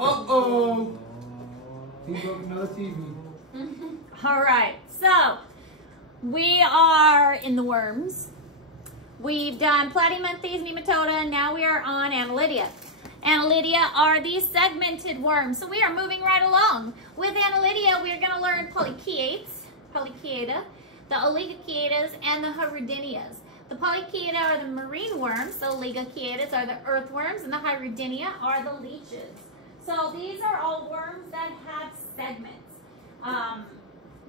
Uh-oh. He broke another TV. All right, so we are in the worms. We've done Platymenthes, Nematoda, and now we are on Annelida. Annelida are these segmented worms. So we are moving right along. With Annelida, we are going to learn Polychaeta, the Oligochaetas, and the Hirudinias. The Polychaeta are the marine worms, the Oligochaetas are the earthworms, and the Hirudinia are the leeches. So these are all worms that have segments,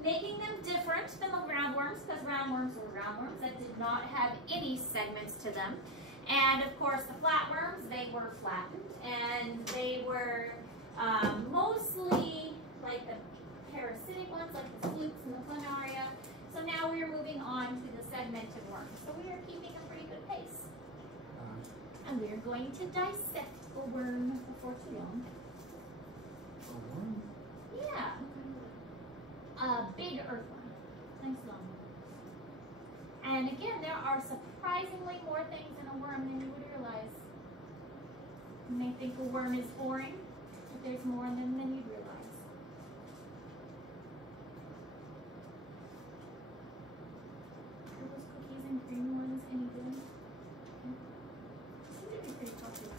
making them different than the roundworms, because roundworms were roundworms that did not have any segments to them. And of course the flatworms, they were flattened, and they were mostly like the parasitic ones, like the flukes and the planaria. So now we are moving on to the segmented worms. So we are keeping a pretty good pace. And we are going to dissect a worm before too long. A worm? Yeah. A big earthworm. Nice long. And again, there are surprisingly more things in a worm than you would realize. You may think a worm is boring, but there's more in them than you'd realize. Are those cookies and cream ones any good? Seem to be pretty popular.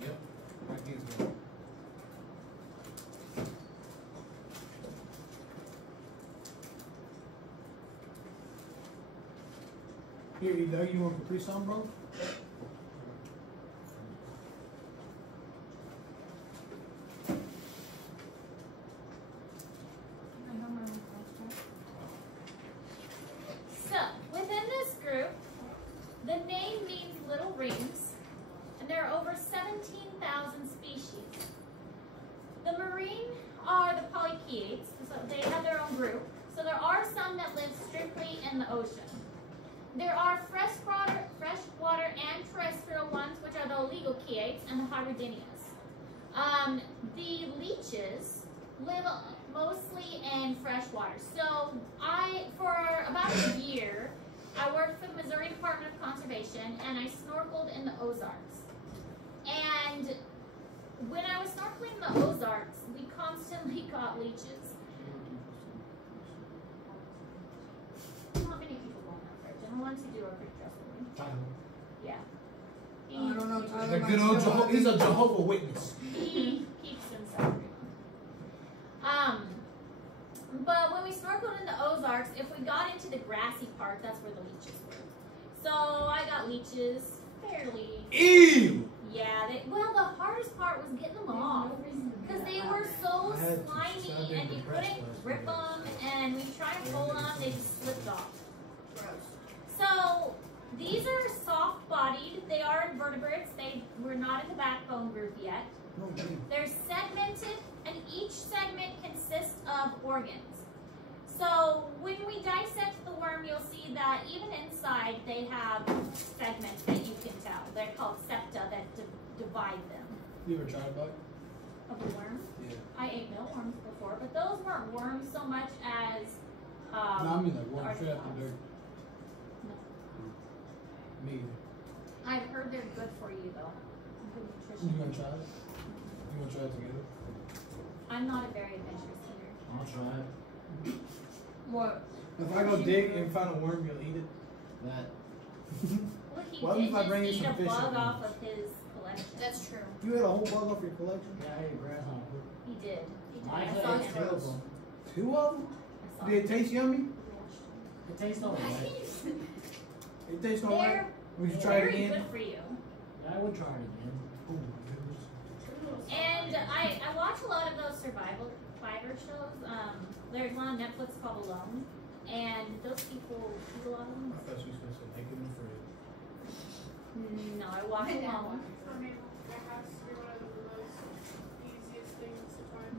Yep. That gives one. Here, Doug, you want Capri Sun, bro? So, within this group, the name means little rings, and there are over 17,000 species. The marine are the polychaetes, so they have their own group. So there are some that live strictly in the ocean. There are freshwater and terrestrial ones, which are the oligochaetes and the hirudinias. The leeches live mostly in freshwater. So for about a year, I worked for the Missouri Department of Conservation, and I snorkeled in the Ozarks. And when I was snorkeling in the Ozarks, we constantly caught leeches. Not many people go in that fridge. I want to do a quick dress with me. Yeah. I don't know. The good old Jehovah. He's a Jehovah Witness. He keeps himself. But when we snorkeled in the Ozarks, if we got into the grassy part, that's where the leeches were. So I got leeches fairly. Ew! Yeah. Well, the hardest part was getting them off because they were so slimy and you couldn't grip them. And when you try to pull them, they just slipped off. So these are soft-bodied. They are invertebrates. They were not in the backbone group yet. They're segmented, and each segment consists of organs. So when we dissect the worm, you'll see that even inside they have segments that you can tell. They're called septa that divide them. You ever tried a bite? Of the worm? Yeah. I ate mealworms before, but those weren't worms so much as no, I mean like worms straight out the dirt. No. Me either. I've heard they're good for you though. Good nutrition. You want to try it? You want to try it together? I'm not a very adventurous eater. I'll try it. What? If I go dig and find a worm, you'll eat it? That. Well, he What did if I bring you just eat some a fish bug and off things? of his collection. That's true. You had a whole bug off your collection? Yeah, I ate a grasshopper. He did. He did. I I ate saw two him. of them. 2 of them? I saw Did it him. taste yummy? It tastes alright. It tastes alright? They're Would you try it very again? good for you. Yeah, I would try it again. Oh my goodness. And I watch a lot of those survival shows. There's one on Netflix called Alone, and those people eat a lot of them. I thought she was going to say, take it in the fridge. No, I watch Alone. For me, that has to be one of the most easiest things to find.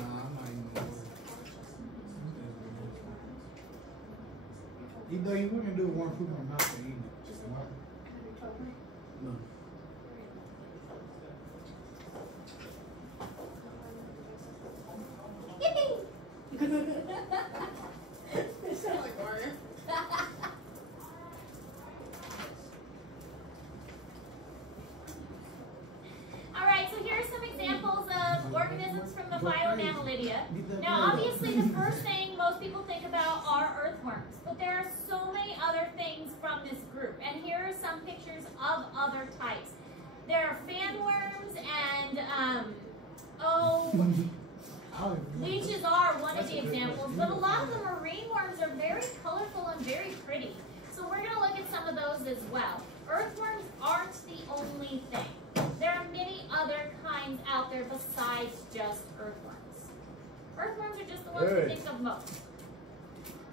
Nah, I'm not even going to worry. Even though you wouldn't do a worm poop in my mouth and eat it. Just what? No. They sound like Mario. Annelida. Now, obviously, the first thing most people think about are earthworms, but there are so many other things from this group. And here are some pictures of other types. There are fanworms and, leeches are one of the examples, but a lot of the marine worms are very colorful and very pretty. So we're going to look at some of those as well. Earthworms aren't the only thing. There are many other kinds out there besides just earthworms. Earthworms are just the ones we think of most.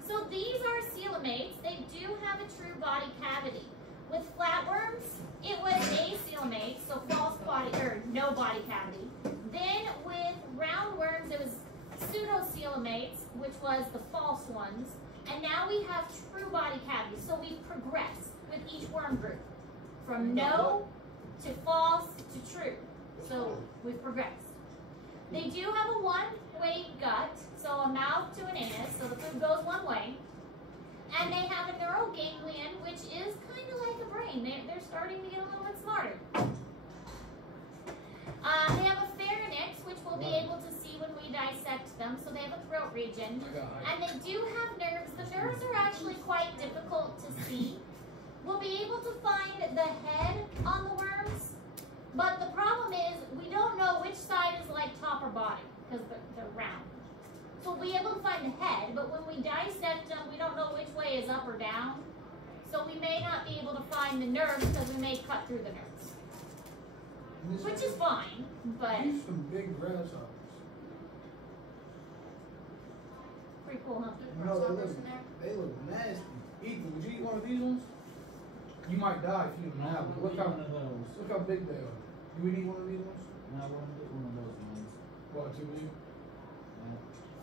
So these are coelomates. They do have a true body cavity. With flatworms, it was acoelomate, so false body or no body cavity. Then with roundworms, it was pseudocoelomates, which was the false ones. And now we have true body cavities. So we've progressed with each worm group from no to false to true. So we've progressed. They do have a one-way gut, so a mouth to an anus, so the food goes one way. And they have a neural ganglion, which is kind of like a brain. They're starting to get a little bit smarter. They have a pharynx, which we'll be able to see when we dissect them. So they have a throat region. And they do have nerves. The nerves are actually quite difficult to see. We'll be able to find the head on the worms. But the problem is we don't know which side is like top or bottom because they're round. So we'll be able to find the head, but when we dissect them, we don't know which way is up or down. So we may not be able to find the nerves because we may cut through the nerves. Which is fine, but... These some big grasshoppers. Pretty cool, huh? No, they look nasty. Ethan, would you eat one of these ones? You might die if you eat them now. Look how big they are. You would eat one of these ones? No, I wouldn't eat one of those ones. What, too big?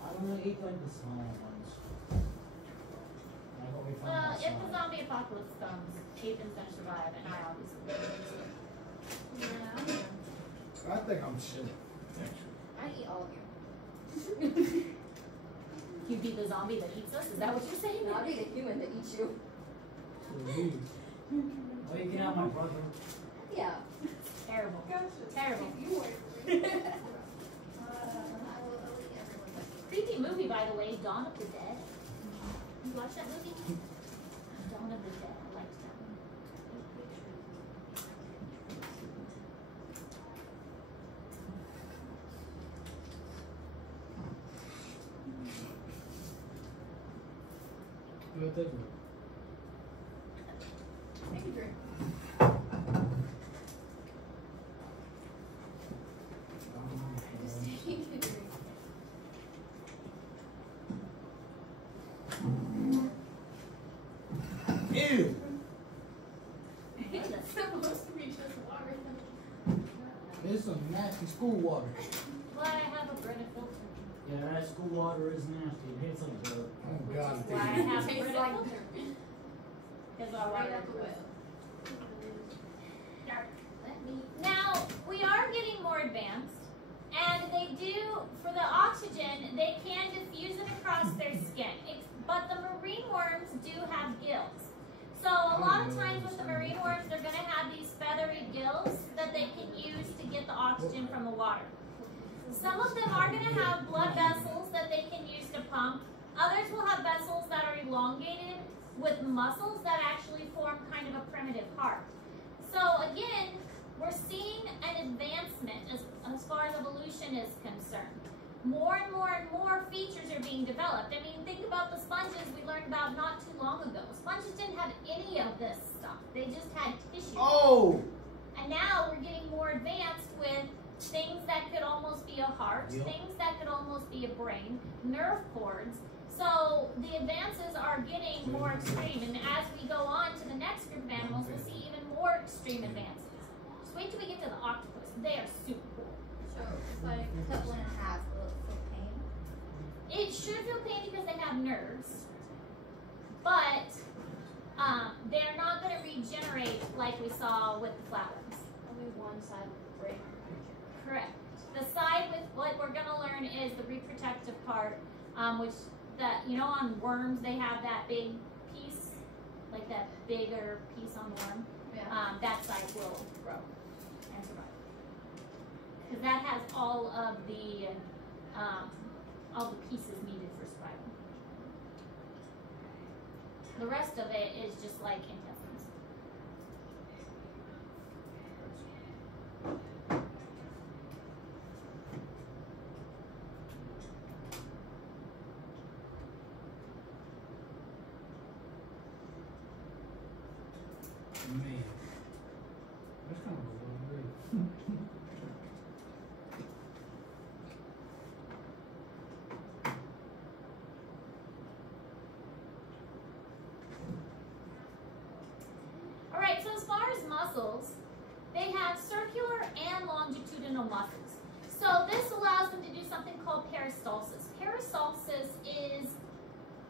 I don't want to eat like the small ones. Like what we found Well, if the outside. zombie apocalypse comes, Ethan's gonna survive, and I obviously will. I think I'm chilling, actually. I eat all of you. You'd be the zombie that eats us? Is that what you're saying? No, I'll be the human that eats you. Oh, you can have my brother. Yeah. Terrible. Gotcha. Terrible. You wait for me. I will eat everyone. Creepy movie, by the way, Dawn of the Dead. You watch that movie? Dawn of the Dead. I liked that one. Good, take it. Take a drink. Just take a drink. Ew! It's supposed to be just water. It's some nasty school water. Well, I have a Brita filter. Yeah, that school water is nasty. It tastes like dirt. Oh, God. Why I have a Tastes Brita like filter. dirt. Because our Right water out the is well. Now, we are getting more advanced, and they do, for the oxygen, they can diffuse it across their skin. But the marine worms do have gills. So a lot of times with the marine worms, they're going to have these feathery gills that they can use to get the oxygen from the water. Some of them are going to have blood vessels that they can use to pump. Others will have vessels that are elongated with muscles that actually form kind of a primitive heart. So again, we're seeing an advancement as far as evolution is concerned. More and more and more features are being developed. I mean, think about the sponges we learned about not too long ago. Sponges didn't have any of this stuff. They just had tissue. Oh! And now we're getting more advanced with things that could almost be a heart, things that could almost be a brain, nerve cords. So the advances are getting more extreme. And as we go on to the next group of animals, we'll see even more extreme advances. Just wait till we get to the octopus. They are super cool. So if I cut one in half, will it feel pain? It should feel pain because they have nerves, but they're not going to regenerate like we saw with the flatworms. Only one side will break. Correct. The side with what we're going to learn is the reproductive part, which on worms they have that big piece, like that bigger piece on the worm. Yeah. That side will grow and survive because that has all of the all the pieces needed for survival. The rest of it is just like intestines. Man, that's kind of a little big. All right, so as far as muscles, they have circular and longitudinal muscles. So this allows them to do something called peristalsis. Peristalsis is,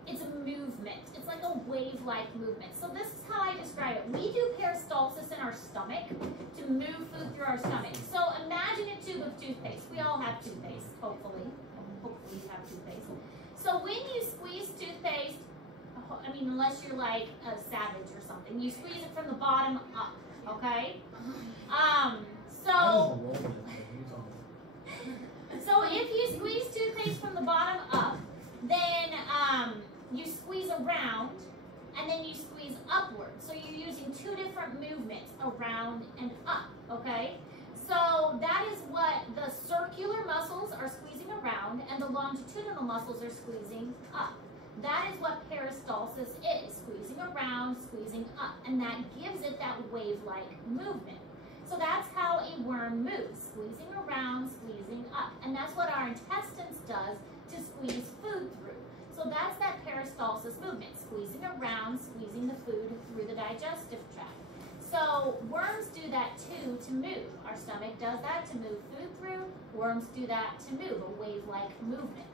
it's a movement. It's like a wave-like movement. So this is how I describe it. We do peristalsis in our stomach to move food through our stomach. So imagine a tube of toothpaste. We all have toothpaste, hopefully. Hopefully you have toothpaste. So when you squeeze toothpaste, I mean, unless you're like a savage or something, you squeeze it from the bottom up, okay? So if you squeeze toothpaste from the bottom up, then you squeeze around and then you squeeze upward. So you're using two different movements, around and up, okay? So that is what the circular muscles are squeezing around and the longitudinal muscles are squeezing up. That is what peristalsis is, squeezing around, squeezing up, and that gives it that wave-like movement. So that's how a worm moves, squeezing around, squeezing up, and that's what our intestines does to squeeze food through. So that's that peristalsis movement, squeezing around, squeezing the food through the digestive tract. So worms do that too to move. Our stomach does that to move food through. Worms do that to move, a wave-like movement.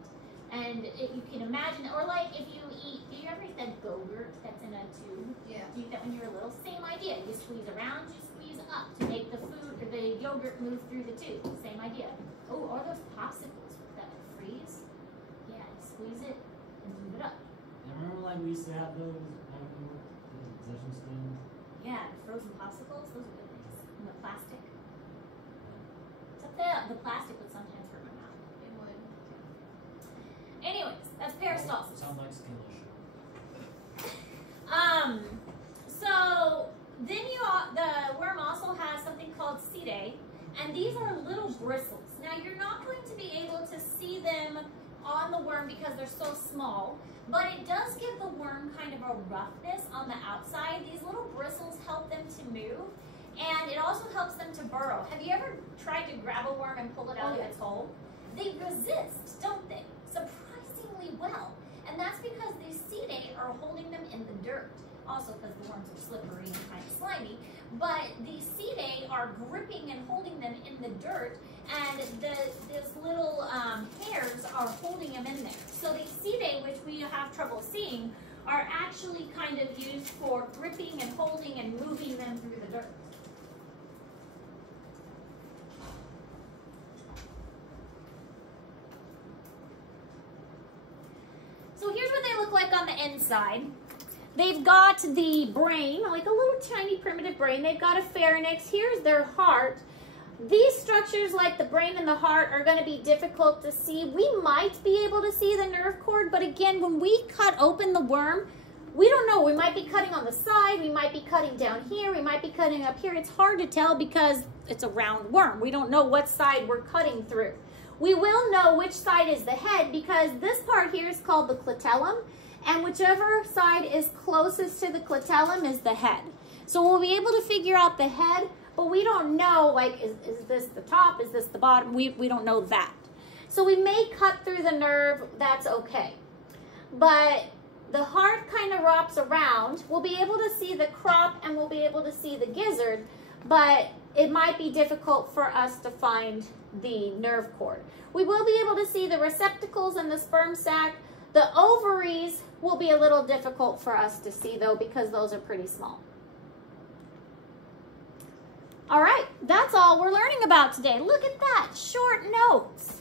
And you can imagine, or like if you eat, do you ever eat that yogurt that's in a tube? Yeah. Do you eat that when you were little? Same idea. You squeeze around, you squeeze up to make the food, or the yogurt move through the tube. Same idea. Oh, or those popsicles that freeze. Yeah, you squeeze it and move it up. I remember like we used to have those back when we were the concession stand. Yeah, the frozen popsicles, those are good things. And the plastic. Except the plastic would sometimes hurt my mouth. It would. Anyways, that's peristalsis. Sounds like skin issue. So then the worm also has something called setae, and these are little bristles. Now you're not going to be able to see them on the worm because they're so small, but it does give the worm kind of a roughness on the outside. These little bristles help them to move, and it also helps them to burrow. Have you ever tried to grab a worm and pull it out of its hole? They resist, don't they? Surprisingly well. And that's because these setae are holding them in the dirt. Also because the worms are slippery and kind of slimy. But these setae are gripping and holding them in the dirt, and these little hairs are holding them in there. So these setae, which we have trouble seeing, are actually kind of used for gripping and holding and moving them through the dirt. So here's what they look like on the inside. They've got the brain, like a little tiny primitive brain. They've got a pharynx. Here's their heart. These structures, like the brain and the heart, are going to be difficult to see. We might be able to see the nerve cord, but again, when we cut open the worm, we don't know. We might be cutting on the side. We might be cutting down here. We might be cutting up here. It's hard to tell because it's a round worm. We don't know what side we're cutting through. We will know which side is the head because this part here is called the clitellum, and whichever side is closest to the clitellum is the head. So we'll be able to figure out the head, but we don't know, like, is this the top, is this the bottom? We don't know that. So we may cut through the nerve, that's okay. But the heart kind of wraps around. We'll be able to see the crop and we'll be able to see the gizzard, but it might be difficult for us to find the nerve cord. We will be able to see the receptacles and the sperm sac. The ovaries will be a little difficult for us to see though because those are pretty small. All right, that's all we're learning about today. Look at that, short notes.